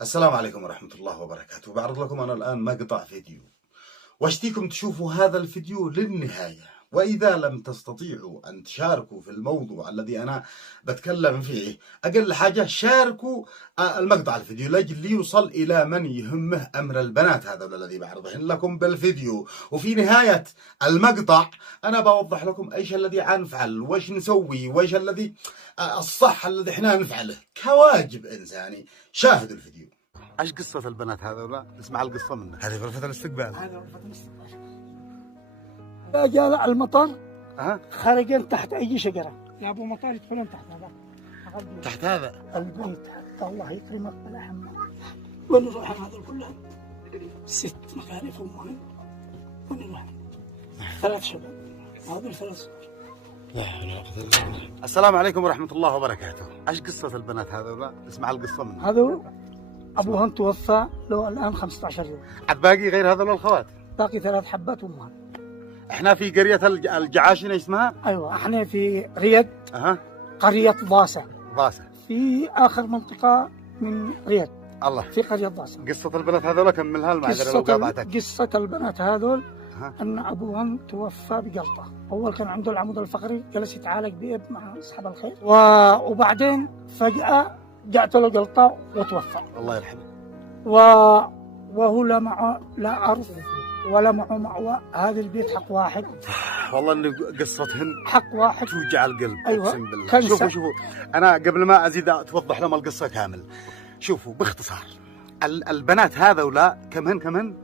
السلام عليكم ورحمة الله وبركاته. بعرض لكم أنا الآن مقطع فيديو واشتيكم تشوفوا هذا الفيديو للنهاية، وإذا لم تستطيعوا أن تشاركوا في الموضوع الذي أنا بتكلم فيه أقل حاجة شاركوا المقطع الفيديو لأجل ليوصل إلى من يهمه أمر البنات هذا الذي بعرضهن لكم بالفيديو. وفي نهاية المقطع أنا بوضح لكم إيش الذي نفعل وإيش نسوي وإيش الذي الصح الذي احنا نفعله كواجب إنساني. شاهدوا الفيديو. ايش قصة البنات هذولا؟ اسمع القصة منك. هذه غرفة الاستقبال. هذا غرفة الاستقبال. جاء المطر خارجين تحت أي شجرة، يا أبو مطر يدخلون تحت هذا. تحت هذا؟ البيت حتى الله يكرمك بلا حمام. وين نروح هذا كله؟ 6 مخالف أمهات. وين نروح؟ 3 شباب. هذول 3. السلام عليكم ورحمة الله وبركاته. ايش قصة البنات هذولا؟ اسمع القصة منك. هذول أبوهم توفى له الآن 15 يوم. عاد باقي غير هذول الخوات؟ باقي 3 حبات أمهات. احنا في قرية الجعاشنة اسمها؟ أيوة احنا في ريد. قرية ضاسة. ضاسة. في آخر منطقة من ريد. الله. في قرية ضاسة. قصة البنات هذولا كملها المعذرة لو قاطعتك. قصة البنات هذول أن أبوهم توفى بجلطة. أول كان عنده العمود الفقري، جلس يتعالج بإب مع أصحاب الخير، وبعدين فجأة جاءت له جلطة وتوفى. الله يرحمه. وهو لا معه لا أرض ولا معه مأوى. هذا البيت حق واحد. والله إن قصتهن حق واحد توجع القلب. أيوة. أقسم بالله. شوفوا أنا قبل ما أزيد أتوضح لهم القصة كامل، شوفوا باختصار البنات هذولا كمهن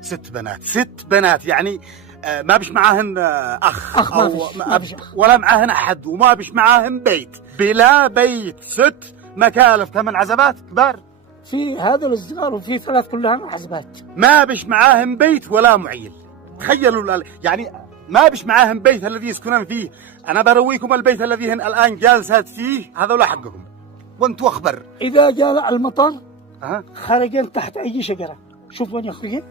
6 بنات. 6 بنات يعني ما بش معاهن أخ ما بش أخ. ولا معاهن أحد، وما بش معاهن بيت، بلا بيت. 6 مكالف 8 عزبات كبار في هذا الصغار، وفي 3 كلها عزبات. ما بش معاهم بيت ولا معيل. تخيلوا يعني ما بش معاهم بيت الذي يسكنون فيه. أنا برويكم البيت الذي هن الآن جالسات فيه، هذا لا حقكم وانتوا أخبر. إذا جاء المطر خارجين تحت أي شجرة. شوف وين يخرجين.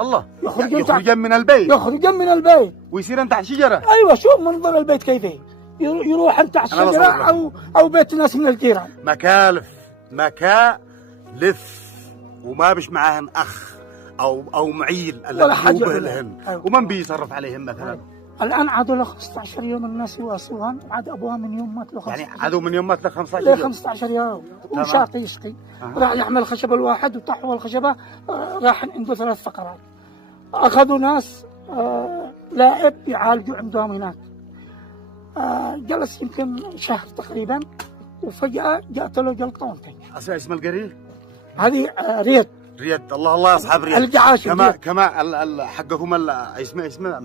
الله. يخرجين من البيت. يخرجين من البيت ويصيرن تحت شجرة. أيوة. شوف منظر البيت كيف هي. يروح تحت شجرة أو بيت ناس من الجيران. مكالف وما بش معاهن أخ أو معيل الذي يوبه لهن. ومن بيصرف عليهم مثلا. الآن عادوا له 15 يوم الناس يواصلوها. عاد أبوها من يوم مات له 15 يعني عادوا من يوم مات له 15 يوم. 15 يوم. وشاطي يسقي. راح يحمل الخشبة الواحد وطحوا الخشبة. راح عنده 3 فقرات. أخذوا ناس لائب يعالجوا عندهم هناك. جلس يمكن شهر تقريبا، وفجأة جاءت له جلطة وانتهى. اسم القرية؟ هذه ريد. الله يا أصحاب ريد. الجعاشة. كما حقكم اسمه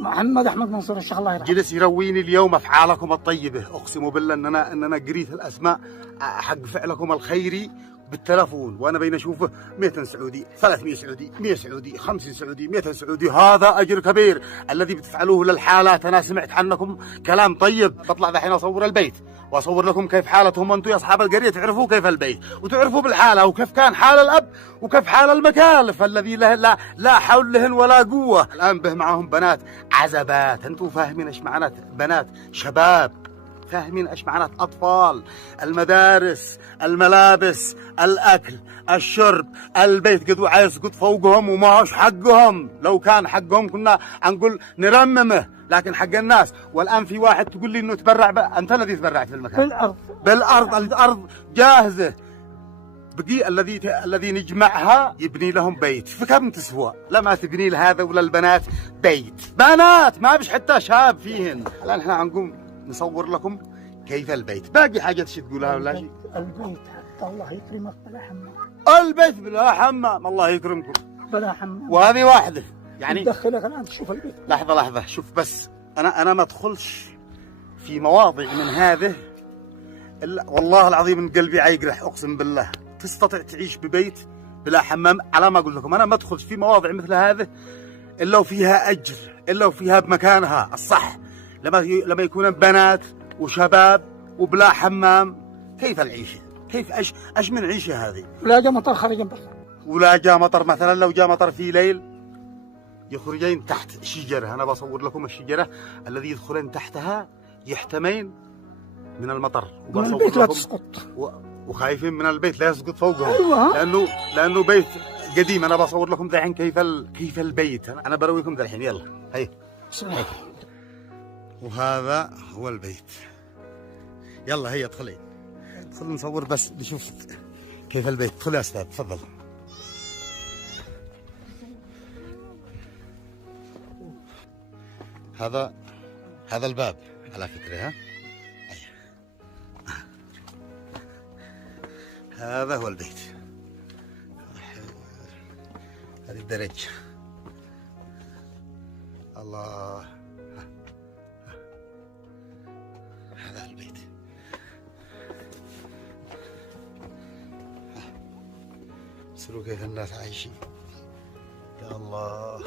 محمد أحمد منصور الشيخ الله يرحمه. جلس يرويني اليوم أفعالكم الطيبة. أقسم بالله أننا قريت الأسماء حق فعلكم الخيري بالتلفون، وأنا بين أشوفه 200 سعودي 300 سعودي 100 سعودي 50 سعودي 200 سعودي. هذا أجر كبير الذي بتفعلوه للحالات. أنا سمعت عنكم كلام طيب. بطلع دحين أصور البيت وأصور لكم كيف حالتهم أنتم يا أصحاب القرية، تعرفوا كيف البيت وتعرفوا بالحالة وكيف كان حال الأب وكيف حال المكالف الذي لا حول لهن ولا قوة. الآن به معهم بنات عزبات. أنتم فاهمين إيش معنات بنات؟ شباب فاهمين إيش معنات أطفال؟ المدارس، الملابس، الأكل، الشرب، البيت قد وعيسقط فوقهم وما هوش حقهم. لو كان حقهم كنا نقول نرممه، لكن حق الناس. والآن في واحد تقول لي إنه تبرع أنت الذي تبرعت في المكان. بالأرض. الأرض جاهزة. بقي الذي نجمعها يبني لهم بيت. فكم تسوى لما تبني لهذا ولا البنات بيت؟ بنات ما بش حتى شاب فيهن. الآن احنا نقوم نصور لكم كيف البيت. باقي حاجة تقولها ولا شيء؟ البيت حتى الله يكرمك بلا حمام. البيت بلا حمام. الله يكرمكم. بلا حمام. وهذه واحدة يعني. تدخلك الآن تشوف البيت. لحظة شوف بس. أنا ما أدخلش في مواضع من هذه إلا والله العظيم من قلبي عيقرح. أقسم بالله تستطيع تعيش ببيت بلا حمام؟ على ما أقول لكم أنا ما أدخل في مواضع مثل هذه إلا وفيها أجر، إلا وفيها بمكانها الصح. لما يكون بنات وشباب وبلا حمام، كيف العيشة؟ كيف ايش من عيشة هذه؟ ولا جاء مطر خارجين برا. ولا جاء مطر مثلا، لو جاء مطر في ليل يخرجين تحت شجرة. أنا بصور لكم الشجرة الذي يدخلين تحتها يحتمين من المطر. من البيت لا تسقط. وخايفين من البيت لا يسقط فوقهم. أيوة. لانه بيت قديم. انا بصور لكم دحين كيف البيت. انا برويكم دحين. يلا هي بسم الله. وهذا هو البيت. يلا هي ادخلي نصور بس نشوف كيف البيت. ادخلي يا استاذ تفضل. هذا الباب على فكرة. ها هذا هو البيت. هذه الدرج. الله. هذا البيت. سلوا كيف الناس عايشين. يا الله.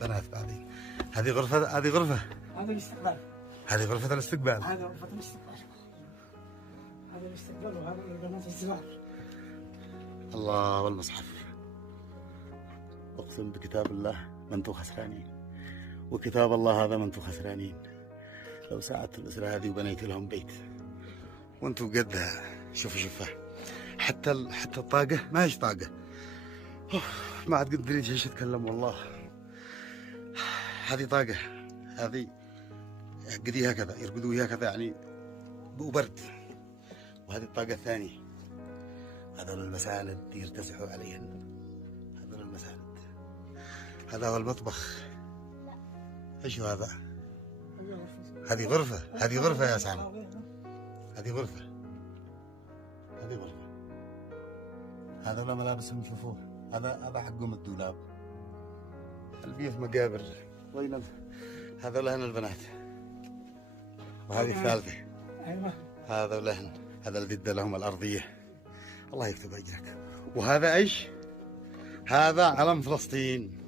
بنات بعدين. هذه غرفة. هذا الاستقبال. هذه غرفة الاستقبال. هذا غرفة الاستقبال. هذا الاستقبال وهذا البنات الصغار. الله. والمصحف. أقسم بكتاب الله ما أنتم خسرانين، وكتاب الله هذا ما أنتم خسرانين. لو ساعدت الأسرة هذه وبنيت لهم بيت وأنتم قدها. شوفوا حتى الطاقة ما هيش طاقة. ما عاد قدرت ايش اتكلم والله. هذه طاقة. هذه قدي هكذا يرقدوا هكذا يعني وبرد. وهذه الطاقة الثانية. هذول المساند يرتزحوا عليهن. هذول المساند. هذا هو المطبخ. ايش هذا؟ هذه غرفة يا سعد. هذه غرفة. هذول ملابسهم شوفوه. هذا حقهم الدولاب. البيت مقابر. وين هذول هنا البنات. وهذه الثالثة. ايوه. هذول هن. هذا الذي ادى لهم الأرضية. الله يكتب أجرك. وهذا ايش؟ هذا علم فلسطين.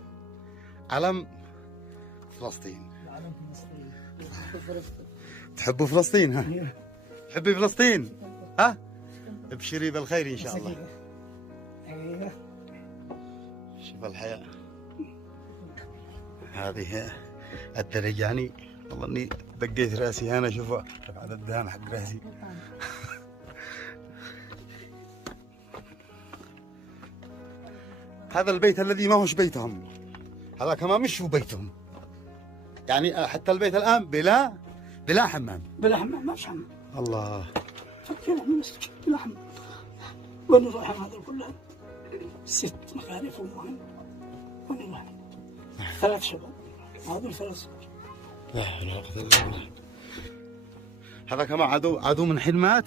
علم فلسطين. تحبوا فلسطين؟ ها؟ تحبي فلسطين؟ ها؟ ابشري بالخير ان شاء الله. ايوه. شوف الحياة. هذه الدرج يعني والله اني دقيت راسي هنا. شوفوا رفعت الدهان حق راسي. هذا البيت الذي ما هوش بيتهم. هذا كمان مش هو بيتهم. يعني حتى البيت الآن بلا حمام. بلا حمام. ما في حمام. الله. فكر يعني مسك بلا حمام. وين نروح هذا كله؟ 6 مخالف وين نروح؟ 3 شباب. هذول 3 لا حول ولا قوة الا بالله. هذا كمان عدو من حلمات.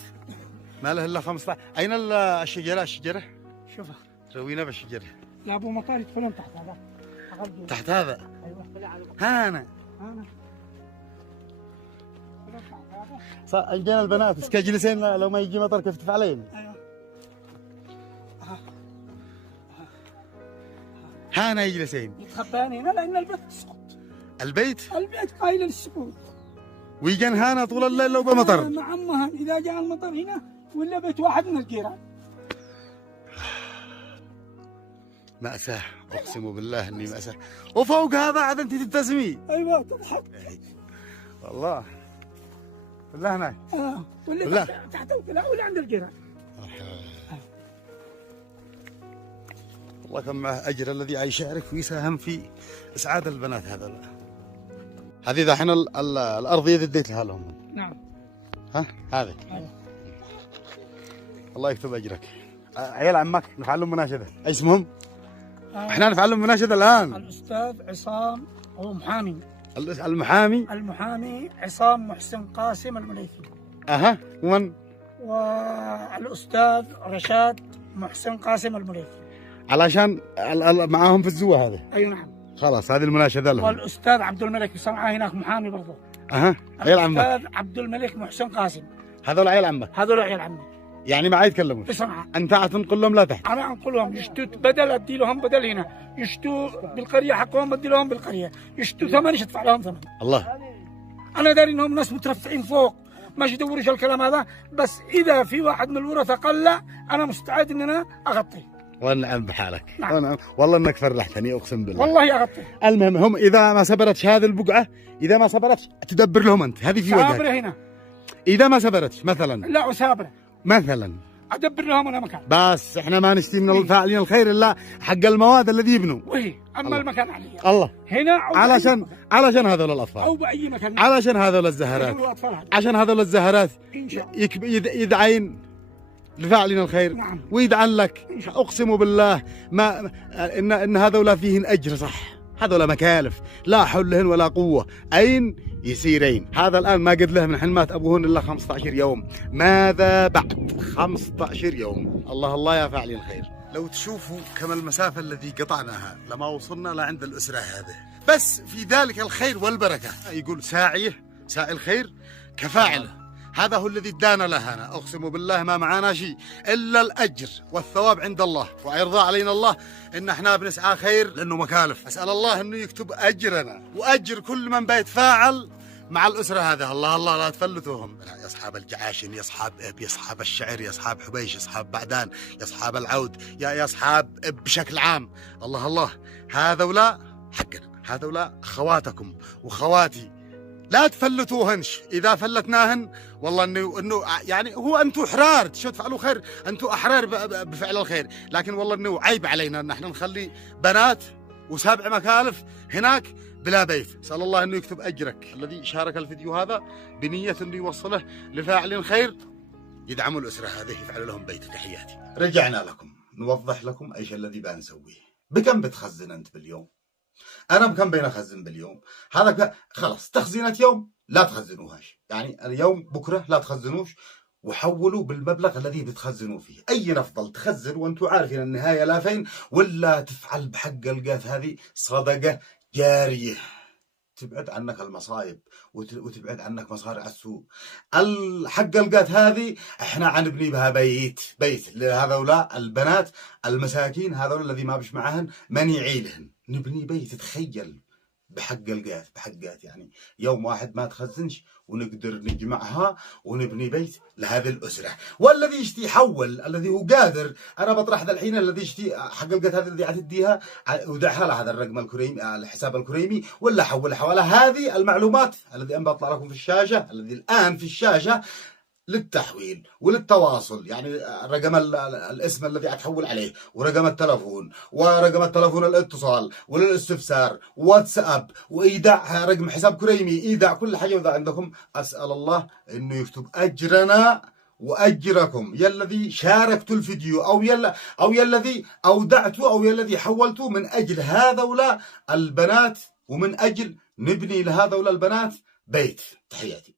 ما له الا 15. اين الشجرة؟ شوفها. روينا بالشجرة. لا ابو مطار يدخلون تحت هذا. تحت هذا. ايوه. هانا. جينا البنات بس كجلسين لو ما يجي مطر كيف تفعلين؟ ايوه. هانا يجلسين. يتخبان هنا لان البيت تسقط. البيت قايل للسقوط. ويجن هانا طول الليل لو بمطر. مع امها اذا جاء المطر هنا ولا بيت واحد من الجيران. مأساة. اقسم بالله اني مأساة. وفوق هذا عاد انت تبتسمي. ايوه تضحك. والله. ولا هناك. ولا تحت ولا عند الجيران. الله كم معه اجر الذي يشارك ويساهم في اسعاد البنات هذول. هذه دحين الارضيه اللي اديت لها لهم. نعم. ها هذه. الله يكتب اجرك. عيال عمك نفعل لهم مناشده. ايش اسمهم؟ احنا نفعل لهم مناشده الان. الاستاذ عصام هو محامي. المحامي عصام محسن قاسم المليثي. ومن؟ والاستاذ رشاد محسن قاسم المليثي. علشان معاهم في الزوة هذه. اي نعم. خلاص هذه المناشده لهم. والاستاذ عبد الملك بصنعاء هناك محامي برضه. عيال عمك. الاستاذ عبد الملك محسن قاسم. هذول عيال عمك. هذول عيال عمي. يعني ما يتكلمون بصنعاء. انت تنقل لهم لا تحت. انا انقل لهم يشتوا بدل ادي لهم بدل هنا، يشتوا بالقريه حقهم بدي لهم بالقريه، يشتوا ثمن ادفع لهم ثمن. الله. انا داري انهم ناس مترفعين فوق ماشي يدورش الكلام هذا، بس اذا في واحد من الورثه قل انا مستعد ان انا اغطيه. والنعم بحالك. نعم. والله انك فرحتني اقسم بالله. والله اغطي. المهم هم اذا ما صبرتش هذه البقعه، اذا ما صبرتش تدبر لهم انت، هذه في وجهك. صابره هنا. اذا ما صبرتش مثلا. لا وصابره. مثلا ادبر لهم انا مكان. بس احنا ما نشتي من الفاعلين الخير الا حق المواد الذي يبنوا. وهي اما الله. المكان علي الله هنا أو علشان هذول الاطفال او باي مكان، علشان هذول الزهرات، عشان هذول الزهرات ان شاء الله يدعين لفاعلين الخير. نعم. ويدعن لك. اقسم بالله ما ان هذول فيهن اجر صح. هذول مكالف لا حول لهن ولا قوه. اين يسيرين؟ هذا الان ما قد له من حين مات ابوهن الا 15 يوم. ماذا بعد 15 يوم؟ الله الله يا فاعلين الخير. لو تشوفوا كم المسافه الذي قطعناها لما وصلنا لعند الاسره هذه، بس في ذلك الخير والبركه. يقول ساعي الخير كفاعله. هذا هو الذي ادانا له. أنا أقسم بالله ما معانا شيء إلا الأجر والثواب عند الله، ويرضى علينا الله إن احنا بنسعى خير لأنه مكالف. أسأل الله إنه يكتب أجرنا وأجر كل من بيتفاعل مع الأسرة هذه. الله الله لا تفلتوهم، يا أصحاب الجعاشن، يا أصحاب إب، يا أصحاب الشعر، يا أصحاب حبيش، يا أصحاب بعدان، يا أصحاب العود، يا أصحاب إب بشكل عام. الله الله هذولا حقنا، هذولا أخواتكم وخواتي، لا تفلتوهنش. اذا فلتناهن والله انه يعني هو انتم احرار شو تفعلوا خير، انتم احرار بفعل الخير، لكن والله انه عيب علينا ان احنا نخلي بنات وسبع مكالف هناك بلا بيت. اسال الله انه يكتب اجرك الذي شارك الفيديو هذا بنيه انه يوصله لفاعلين خير يدعموا الاسره هذه يفعلوا لهم بيت. تحياتي. رجعنا لكم نوضح لكم ايش الذي بنسويه. بكم بتخزن انت باليوم؟ أنا بكم بين أخزن باليوم؟ هذا خلاص تخزينة يوم لا تخزنوهاش، يعني اليوم بكرة لا تخزنوش، وحولوا بالمبلغ الذي بتخزنوا فيه. أي أفضل تخزن وأنتم عارفين النهاية لا فين، ولا تفعل بحق القات هذه صدقة جارية تبعد عنك المصايب وتبعد عنك مصارع السوء. الحق القات هذه احنا حنبني بها بيت لهذولا البنات المساكين هذول الذي ما بش معهن من يعيلهن. نبني بيت. تخيل بحق القات يعني يوم واحد ما تخزنش ونقدر نجمعها ونبني بيت لهذه الأسرة. والذي يشتي يحول الذي هو قادر، أنا بطرح ذا الحين الذي يشتي حق القات هذه الذي عتديها ودعها لهذا الرقم الكريمي الحساب الكريمي، ولا حولها حوالي هذه المعلومات الذي أنا بطلع لكم في الشاشة، الذي الآن في الشاشة للتحويل وللتواصل. يعني رقم الاسم الذي أتحول عليه، ورقم التلفون، ورقم التلفون الاتصال وللاستفسار، واتساب، وإيداع رقم حساب كريمي، إيداع كل حاجة إذا عندكم. أسأل الله إنه يكتب أجرنا وأجركم، يا الذي شاركتوا الفيديو أو يا الذي أودعتوا أو يا الذي حولتوا من أجل هذولا البنات، ومن أجل نبني لهذولا البنات بيت. تحياتي.